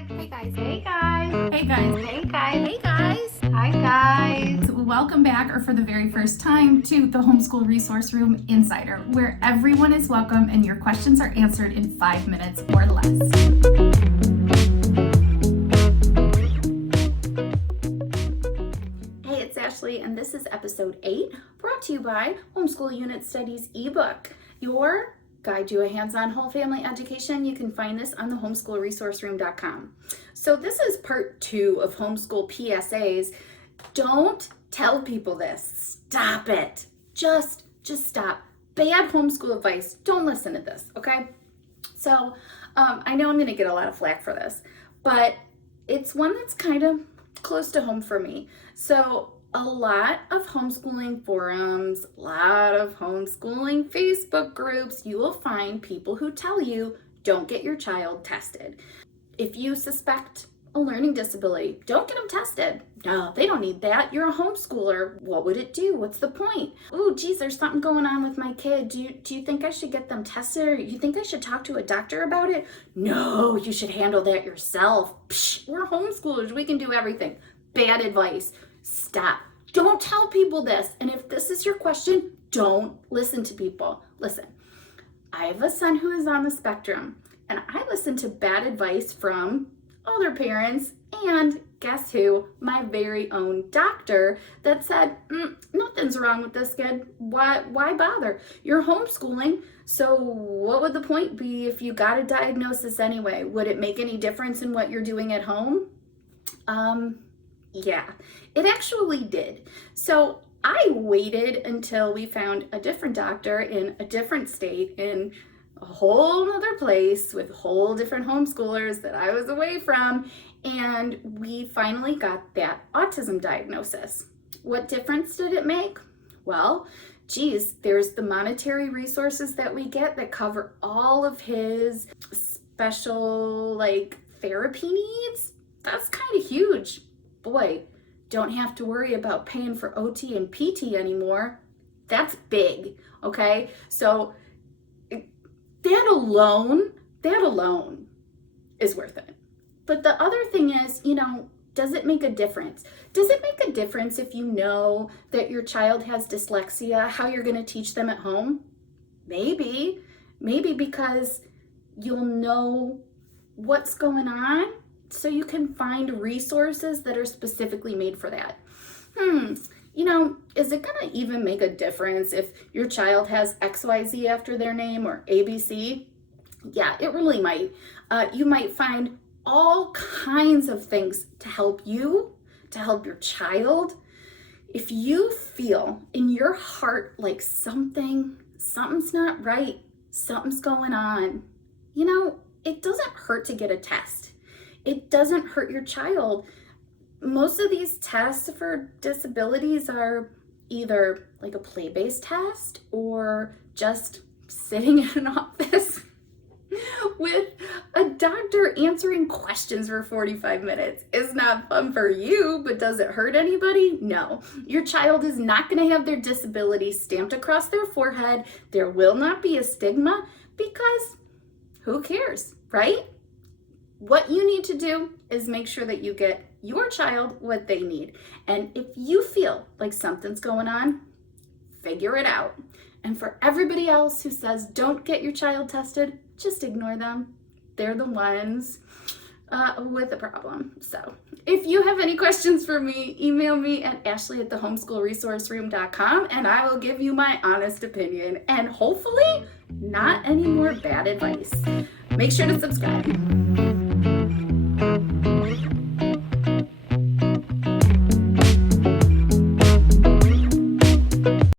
guys. Hey guys. Hey guys. Hey guys. Hey guys. Hey guys. Hi guys. Welcome back, or for the very first time, to the Homeschool Resource Room Insider, where everyone is welcome and your questions are answered in 5 minutes or less. Hey, it's Ashley, and this is episode 8, brought to you by Homeschool Unit Studies ebook, your guide to a hands-on whole family education. You can find this on the homeschoolresourceroom.com. So this is part 2 of homeschool PSAs. Don't tell people this. Stop it. Just stop. Bad homeschool advice. Don't listen to this, okay? So I know I'm going to get a lot of flack for this, but it's one that's kind of close to home for me. So a lot of homeschooling forums, a lot of homeschooling Facebook groups, you will find people who tell you, don't get your child tested. If you suspect a learning disability, don't get them tested. No, they don't need that. You're a homeschooler. What would it do? What's the point? Oh, geez, there's something going on with my kid. Do you think I should get them tested? Or you think I should talk to a doctor about it? No, you should handle that yourself. Psh, we're homeschoolers. We can do everything. Bad advice. Stop. Don't tell people this. And if this is your question, don't listen to people. Listen, I have a son who is on the spectrum, and I listen to bad advice from other parents, and guess who? My very own doctor that said, nothing's wrong with this kid. Why bother? You're homeschooling, so what would the point be if you got a diagnosis anyway? Would it make any difference in what you're doing at home? Yeah, it actually did. So I waited until we found a different doctor in a different state, in a whole other place with whole different homeschoolers that I was away from, and we finally got that autism diagnosis. What difference did it make? Well, geez, there's the monetary resources that we get that cover all of his special therapy needs. That's kind of huge. Boy, don't have to worry about paying for OT and PT anymore. That's big, okay? So that alone is worth it. But the other thing is, does it make a difference? Does it make a difference if you know that your child has dyslexia, how you're going to teach them at home? Maybe because you'll know what's going on, so you can find resources that are specifically made for that. Is it gonna even make a difference if your child has XYZ after their name or ABC? Yeah, it really might. You might find all kinds of things to help you, to help your child. If you feel in your heart like something's not right, something's going on, it doesn't hurt to get a test. It doesn't hurt your child. Most of these tests for disabilities are either like a play-based test or just sitting in an office with a doctor answering questions for 45 minutes. It's not fun for you, but does it hurt anybody? No. Your child is not going to have their disability stamped across their forehead. There will not be a stigma, because who cares, right? What you need to do is make sure that you get your child what they need. And if you feel like something's going on, figure it out. And for everybody else who says don't get your child tested, just ignore them. They're the ones with the problem. So if you have any questions for me, email me at ashley@thehomeschoolresourceroom.com, and I will give you my honest opinion, and hopefully not any more bad advice. Make sure to subscribe.